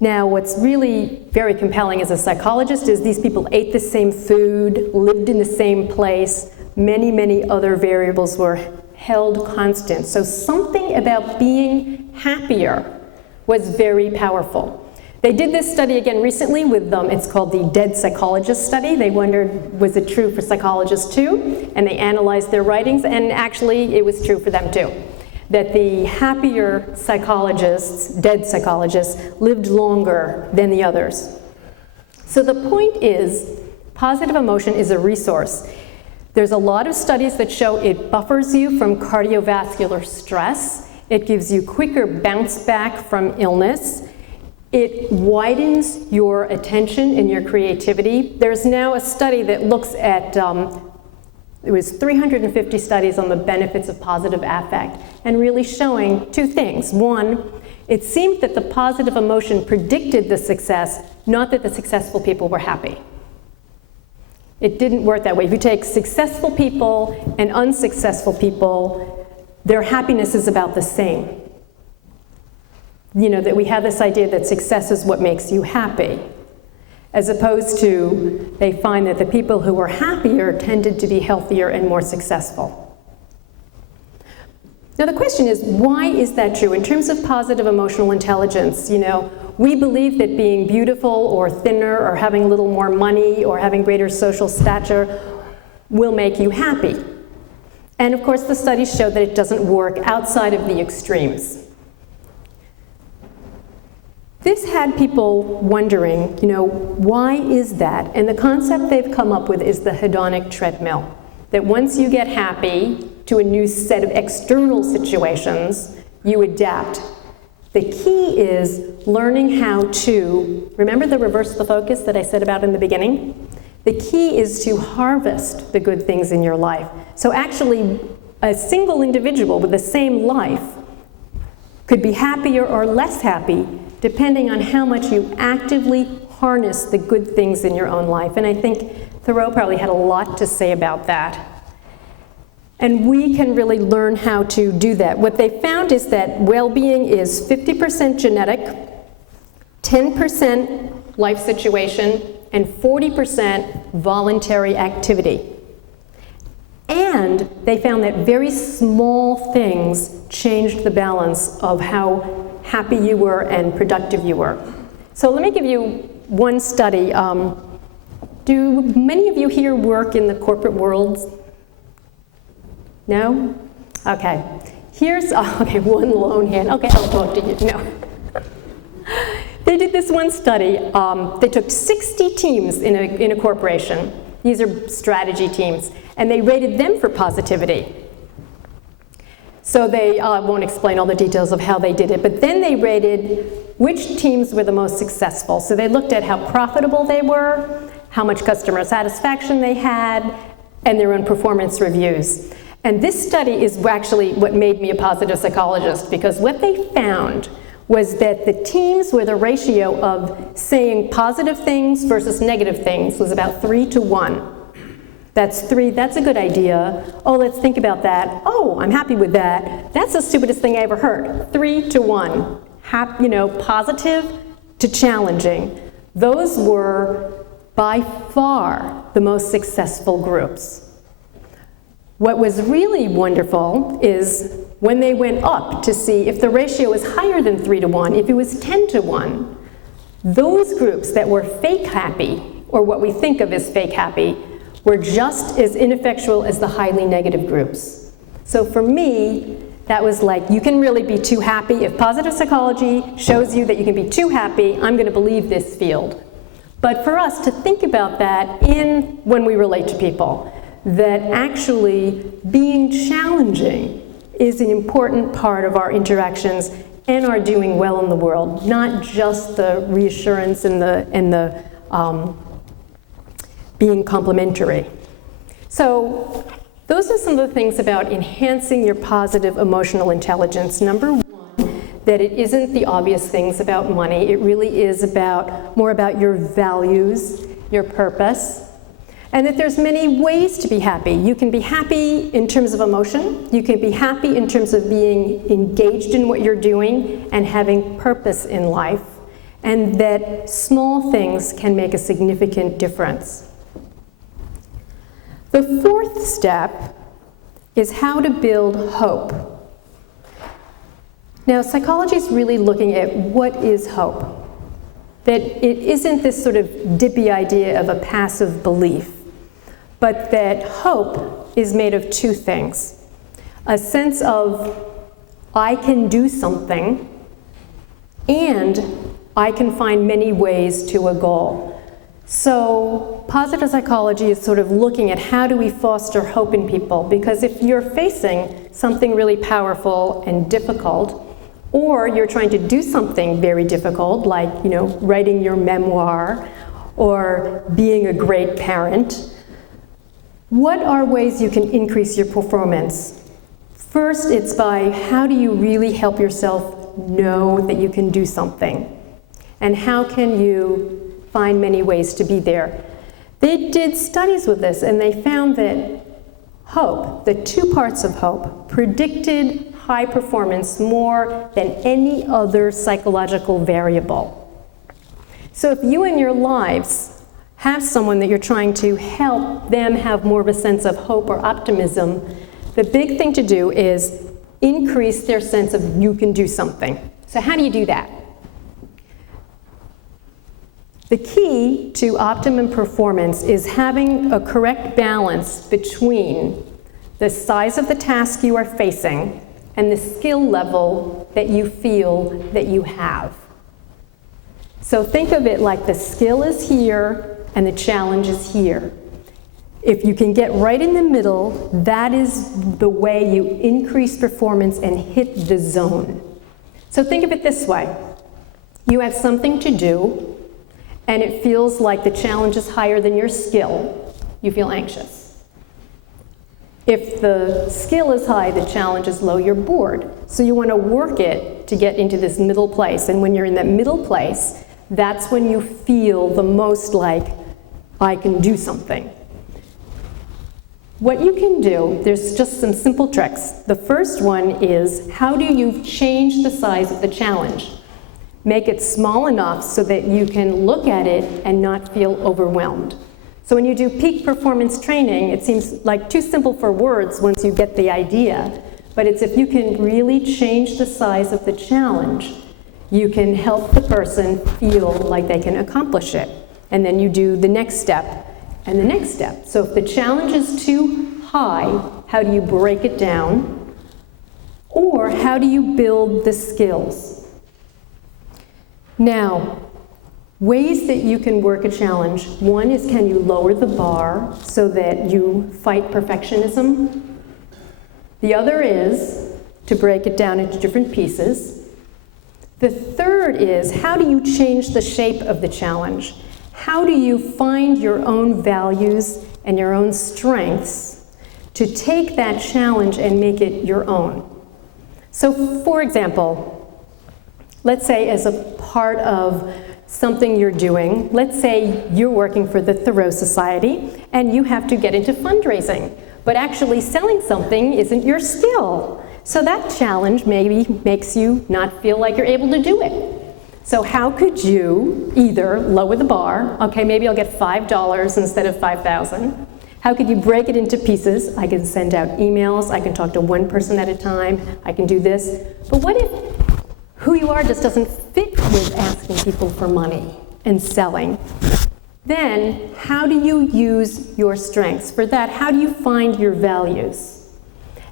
Now, what's really very compelling as a psychologist is these people ate the same food, lived in the same place, many other variables were held constant. So something about being happier was very powerful. They did this study again recently with, it's called the Dead Psychologist Study. They wondered, was it true for psychologists too? And they analyzed their writings, and actually it was true for them too. That the happier psychologists, dead psychologists, lived longer than the others. So the point is, positive emotion is a resource. There's a lot of studies that show it buffers you from cardiovascular stress. It gives you quicker bounce back from illness. It widens your attention and your creativity. There's now a study that looks at, it was 350 studies on the benefits of positive affect, and really showing two things. One, it seemed that the positive emotion predicted the success, not that the successful people were happy. It didn't work that way. If you take successful people and unsuccessful people, their happiness is about the same. You know, that we have this idea that success is what makes you happy, as opposed to they find that the people who were happier tended to be healthier and more successful. Now the question is, why is that true? In terms of positive emotional intelligence, you know, we believe that being beautiful or thinner or having a little more money or having greater social stature will make you happy. And of course the studies show that it doesn't work outside of the extremes. This had people wondering, you know, why is that? And the concept they've come up with is the hedonic treadmill. That once you get happy to a new set of external situations, you adapt. The key is learning how to, remember the reverse the focus that I said about in the beginning? The key is to harvest the good things in your life. So actually, a single individual with the same life could be happier or less happy depending on how much you actively harness the good things in your own life. And I think Thoreau probably had a lot to say about that. And we can really learn how to do that. What they found is that well-being is 50% genetic, 10% life situation, and 40% voluntary activity. And they found that very small things changed the balance of how happy you were and productive you were. So let me give you one study. Do many of you here work in the corporate world? No? Okay. Here's, okay, one lone hand. Okay, I'll talk to you. No. They did this one study. They took 60 teams in a corporation. These are strategy teams. And they rated them for positivity. So they won't explain all the details of how they did it, but then they rated which teams were the most successful. So they looked at how profitable they were, how much customer satisfaction they had, and their own performance reviews. And this study is actually what made me a positive psychologist, because what they found was that the teams where the ratio of saying positive things versus negative things was about 3 to 1. That's 3, that's a good idea. Oh, let's think about that. Oh, I'm happy with that. That's the stupidest thing I ever heard. 3 to 1. You know, positive to challenging. Those were by far the most successful groups. What was really wonderful is when they went up to see if the ratio was higher than 3 to 1, if it was 10 to 1, those groups that were fake happy, or what we think of as fake happy, were just as ineffectual as the highly negative groups. So for me, that was like, you can really be too happy. If positive psychology shows you that you can be too happy, I'm going to believe this field. But for us to think about that when we relate to people, that actually being challenging is an important part of our interactions and our doing well in the world, not just the reassurance and the being complimentary. So those are some of the things about enhancing your positive emotional intelligence. Number one, that it isn't the obvious things about money. It really is more about your values, your purpose, and that there's many ways to be happy. You can be happy in terms of emotion. You can be happy in terms of being engaged in what you're doing and having purpose in life. and that small things can make a significant difference. The fourth step is how to build hope. Now, psychology is really looking at what is hope. That it isn't this sort of dippy idea of a passive belief, but that hope is made of two things. A sense of, I can do something, and I can find many ways to a goal. So positive psychology is sort of looking at how do we foster hope in people, because if you're facing something really powerful and difficult, or you're trying to do something very difficult, like, writing your memoir or being a great parent, what are ways you can increase your performance? First, it's by how do you really help yourself know that you can do something? And how can you find many ways to be there? They did studies with this, and they found that hope, the two parts of hope, predicted high performance more than any other psychological variable. So if you in your lives have someone that you're trying to help them have more of a sense of hope or optimism, the big thing to do is increase their sense of you can do something. So how do you do that? The key to optimum performance is having a correct balance between the size of the task you are facing and the skill level that you feel that you have. So think of it like the skill is here and the challenge is here. If you can get right in the middle, that is the way you increase performance and hit the zone. So think of it this way. You have something to do, and it feels like the challenge is higher than your skill. You feel anxious. If the skill is high, the challenge is low, you're bored. So you want to work it to get into this middle place. And when you're in that middle place, that's when you feel the most like, I can do something. What you can do, there's just some simple tricks. The first one is, how do you change the size of the challenge? Make it small enough so that you can look at it and not feel overwhelmed. So when you do peak performance training, it seems like too simple for words once you get the idea, but it's if you can really change the size of the challenge, you can help the person feel like they can accomplish it. And then you do the next step and the next step. So if the challenge is too high, how do you break it down? Or how do you build the skills? Now, ways that you can work a challenge. One is, can you lower the bar so that you fight perfectionism? The other is to break it down into different pieces. The third is, how do you change the shape of the challenge? How do you find your own values and your own strengths to take that challenge and make it your own? So, for example, let's say as a part of something you're doing, let's say you're working for the Thoreau Society and you have to get into fundraising, but actually selling something isn't your skill. So that challenge maybe makes you not feel like you're able to do it. So how could you either lower the bar, okay, maybe I'll get $5 instead of $5,000. How could you break it into pieces? I can send out emails, I can talk to one person at a time, I can do this. But what if who you are just doesn't fit with asking people for money and selling? Then how do you use your strengths? For that, how do you find your values?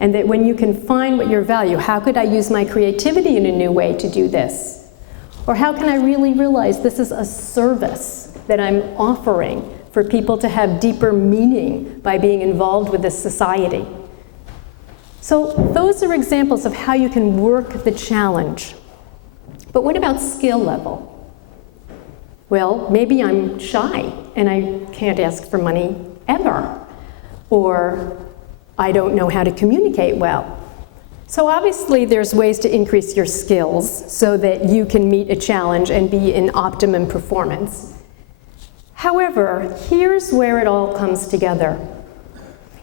And that when you can find what your value, how could I use my creativity in a new way to do this? Or how can I really realize this is a service that I'm offering for people to have deeper meaning by being involved with this society? So those are examples of how you can work the challenge. But what about skill level? Well, maybe I'm shy and I can't ask for money ever. Or I don't know how to communicate well. So obviously there's ways to increase your skills so that you can meet a challenge and be in optimum performance. However, here's where it all comes together.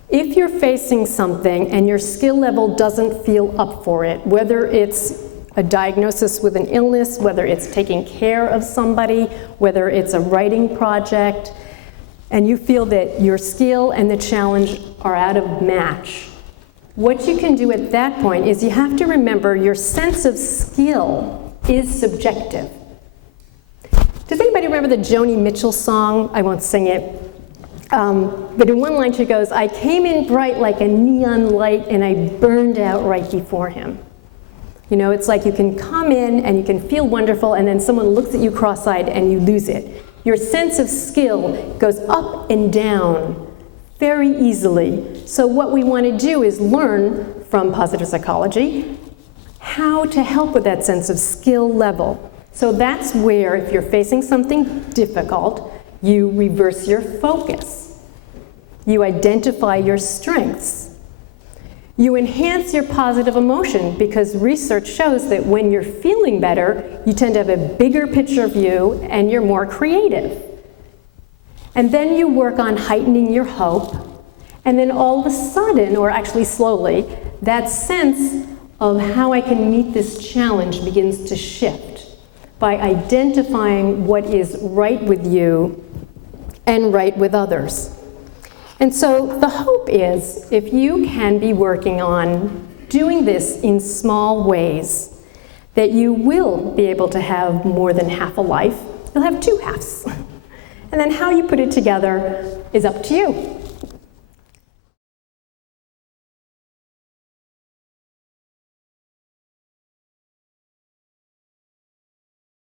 If you're facing something and your skill level doesn't feel up for it, whether it's a diagnosis with an illness, whether it's taking care of somebody, whether it's a writing project, and you feel that your skill and the challenge are out of match, what you can do at that point is you have to remember your sense of skill is subjective. Does anybody remember the Joni Mitchell song? I won't sing it. But in one line she goes, "I came in bright like a neon light and I burned out right before him." You know, it's like you can come in and you can feel wonderful and then someone looks at you cross-eyed and you lose it. Your sense of skill goes up and down very easily. So what we want to do is learn from positive psychology how to help with that sense of skill level. So that's where, if you're facing something difficult, you reverse your focus. You identify your strengths. You enhance your positive emotion, because research shows that when you're feeling better, you tend to have a bigger picture view and you're more creative. And then you work on heightening your hope, and then all of a sudden, or actually slowly, that sense of how I can meet this challenge begins to shift by identifying what is right with you and right with others. And so the hope is, if you can be working on doing this in small ways, that you will be able to have more than half a life. You'll have two halves. And then how you put it together is up to you.